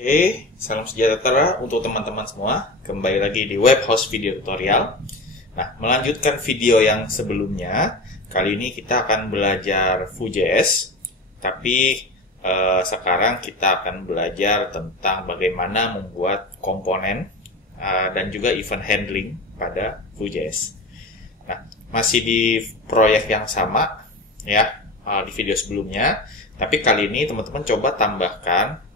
Oke, salam sejahtera untuk teman-teman semua. Kembali lagi di Webhouse Video Tutorial. Nah, melanjutkan video yang sebelumnya, kali ini kita akan belajar Vue.js. Tapi sekarang kita akan belajar tentang bagaimana membuat komponen dan juga event handling pada Vue.js. Nah, masih di proyek yang sama ya, di video sebelumnya. Tapi kali ini teman-teman coba tambahkan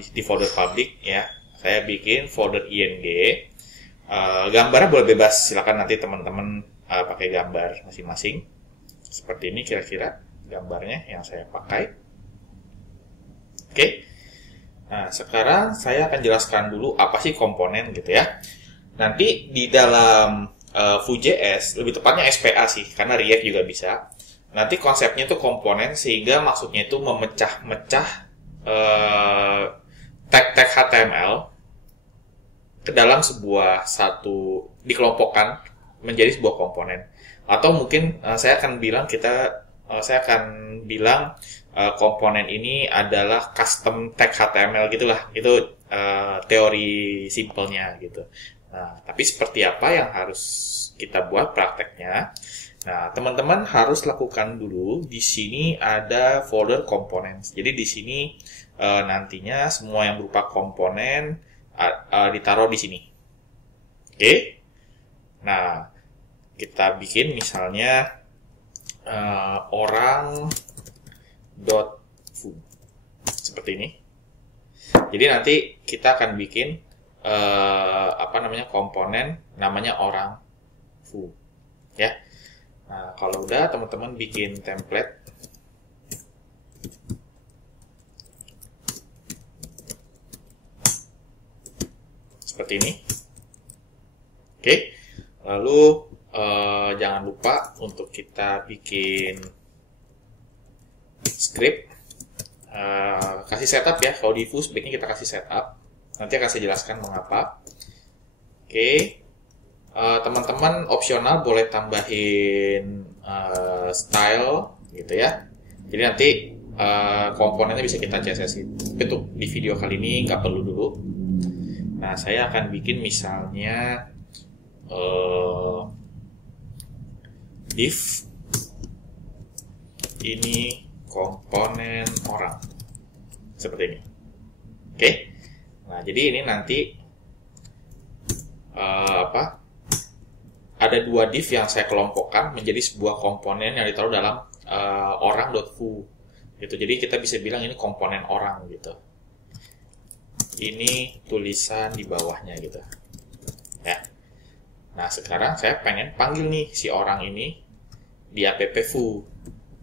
di folder public ya. Saya bikin folder ing. Gambarnya boleh bebas, silakan nanti teman-teman pakai gambar masing-masing. Seperti ini kira-kira gambarnya yang saya pakai. Oke. Nah, sekarang saya akan jelaskan dulu apa sih komponen gitu ya. Nanti di dalam Vue.js, lebih tepatnya SPA sih, karena React juga bisa. Nanti konsepnya itu komponen, sehingga maksudnya itu memecah-mecah tag-tag HTML ke dalam satu dikelompokkan menjadi sebuah komponen. Atau mungkin saya akan bilang komponen ini adalah custom tag HTML gitulah. Itu teori simpelnya gitu. Nah, tapi seperti apa yang harus kita buat prakteknya? Nah, teman-teman harus lakukan dulu. Di sini ada folder components. Jadi di sini nantinya semua yang berupa komponen ditaruh di sini. Oke. Nah, kita bikin misalnya orang.foo seperti ini. Jadi nanti kita akan bikin komponen namanya orang foo ya. Nah, kalau udah teman-teman bikin template seperti ini. Oke. Lalu jangan lupa untuk kita bikin script. Kasih setup ya. Kalau di Vue sebaiknya kita kasih setup. Nanti akan saya jelaskan mengapa. Oke. Teman-teman opsional boleh tambahin style gitu ya. Jadi nanti komponennya bisa kita CSS-in. Tapi tuh di video kali ini nggak perlu dulu. Nah, saya akan bikin misalnya div ini komponen orang seperti ini. Oke. Nah, jadi ini nanti ada dua div yang saya kelompokkan menjadi sebuah komponen yang ditaruh dalam orang.foo gitu. Jadi kita bisa bilang ini komponen orang gitu. Ini tulisan di bawahnya gitu ya. Nah, sekarang saya pengen panggil nih si orang ini di app Vue.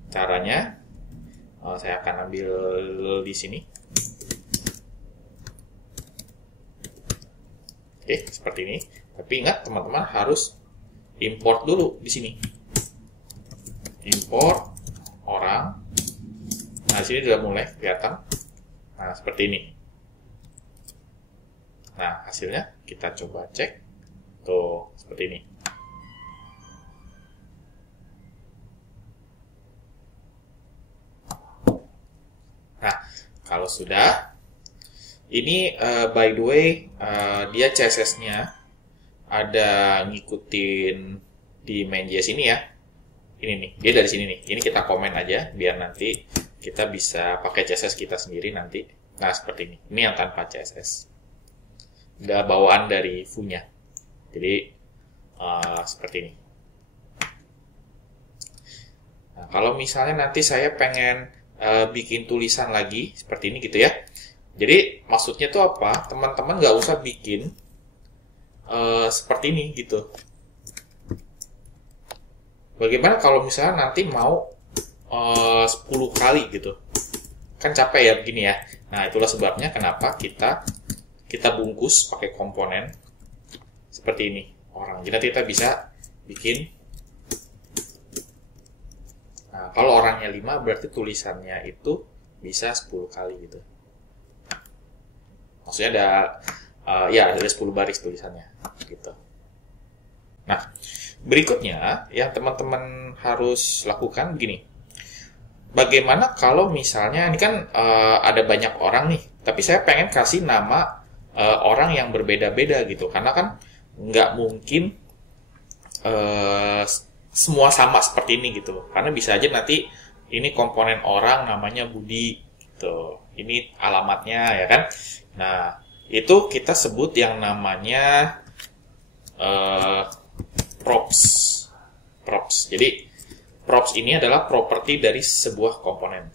Caranya saya akan ambil di sini. Oke, seperti ini. Tapi ingat teman-teman harus import dulu di sini. Import orang. Nah, di sini sudah mulai kelihatan. Nah, seperti ini. Nah, hasilnya kita coba cek. Tuh, seperti ini. Nah, kalau sudah, ini by the way, dia CSS-nya ada ngikutin di main.js ini ya. Ini nih, dia dari sini nih. Ini kita komen aja biar nanti kita bisa pakai CSS kita sendiri nanti. Nah, seperti ini. Ini yang tanpa CSS. Udah bawaan dari Vue-nya. Jadi seperti ini. Nah, kalau misalnya nanti saya pengen bikin tulisan lagi seperti ini gitu ya. Jadi maksudnya itu apa? Teman-teman nggak usah bikin seperti ini gitu. Bagaimana kalau misalnya nanti mau 10 kali gitu? Kan capek ya begini ya. Nah, itulah sebabnya kenapa kita bungkus pakai komponen seperti ini orang. Jadi nanti kita bisa bikin. Nah, kalau orangnya 5 berarti tulisannya itu bisa 10 kali gitu. Maksudnya ada 10 baris tulisannya gitu. Nah, berikutnya yang teman-teman harus lakukan begini. Bagaimana kalau misalnya ini kan ada banyak orang nih, tapi saya pengen kasih nama orang yang berbeda-beda gitu, karena kan nggak mungkin semua sama seperti ini gitu, karena bisa aja nanti ini komponen orang namanya Budi gitu, ini alamatnya ya kan. Nah itu kita sebut yang namanya props. Jadi props ini adalah properti dari sebuah komponen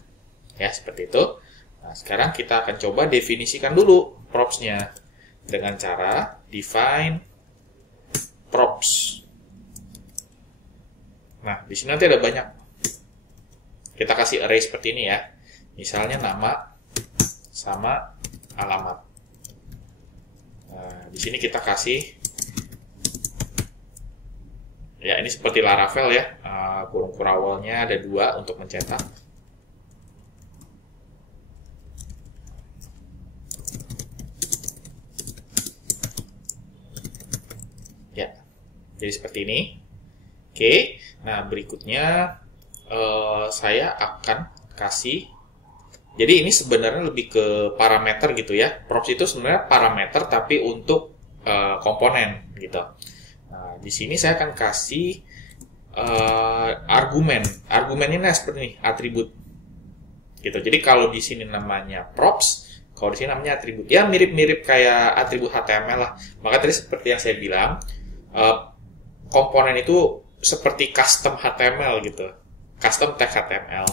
ya, seperti itu. Nah sekarang kita akan coba definisikan dulu propsnya dengan cara define props. Nah, di sini nanti ada banyak. Kita kasih array seperti ini ya. Misalnya nama sama alamat. Nah, di sini kita kasih ya ini seperti Laravel ya. Kurung kurawalnya ada 2 untuk mencetak. Ya. Jadi seperti ini. Oke, nah berikutnya saya akan kasih, jadi ini sebenarnya lebih ke parameter gitu ya. Props itu sebenarnya parameter tapi untuk komponen gitu. Nah, di sini saya akan kasih argumen. Argumennya seperti ini, atribut gitu. Jadi kalau di sini namanya props, kalau di sini namanya atribut. Ya mirip-mirip kayak atribut HTML lah. Maka tadi seperti yang saya bilang, komponen itu seperti custom HTML gitu, custom tag HTML.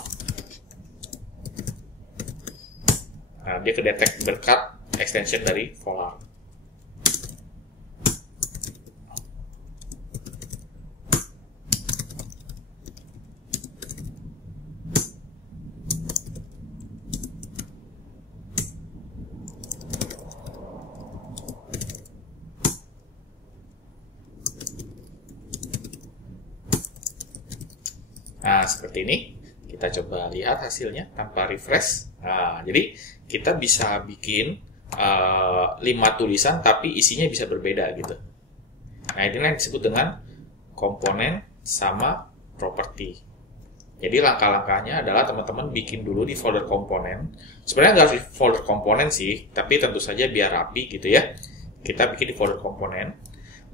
Nah, dia kedetek berkat extension dari Volar. Nah, seperti ini. Kita coba lihat hasilnya tanpa refresh. Nah, jadi kita bisa bikin 5 tulisan tapi isinya bisa berbeda gitu. Nah, ini yang disebut dengan komponen sama properti. Jadi langkah-langkahnya adalah teman-teman bikin dulu di folder komponen. Sebenarnya nggak di folder komponen sih, tapi tentu saja biar rapi gitu ya. Kita bikin di folder komponen.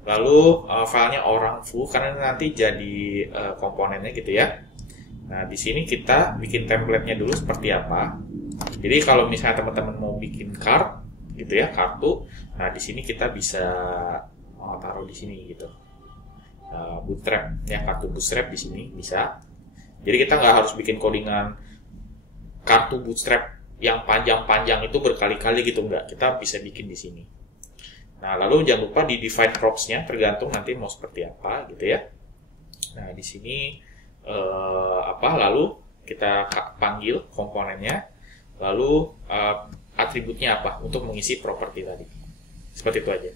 Lalu filenya orang full karena nanti jadi komponennya gitu ya. Nah, di sini kita bikin template-nya dulu seperti apa. Jadi kalau misalnya teman-teman mau bikin card gitu ya, kartu. Nah, di sini kita bisa taruh di sini gitu. Bootstrap ya, kartu bootstrap di sini bisa. Jadi kita nggak harus bikin codingan kartu bootstrap yang panjang-panjang itu berkali-kali gitu, enggak. Kita bisa bikin di sini. Nah, lalu jangan lupa di define props-nya, tergantung nanti mau seperti apa gitu ya. Nah, di sini lalu kita panggil komponennya, lalu atributnya apa untuk mengisi properti tadi. Seperti itu aja.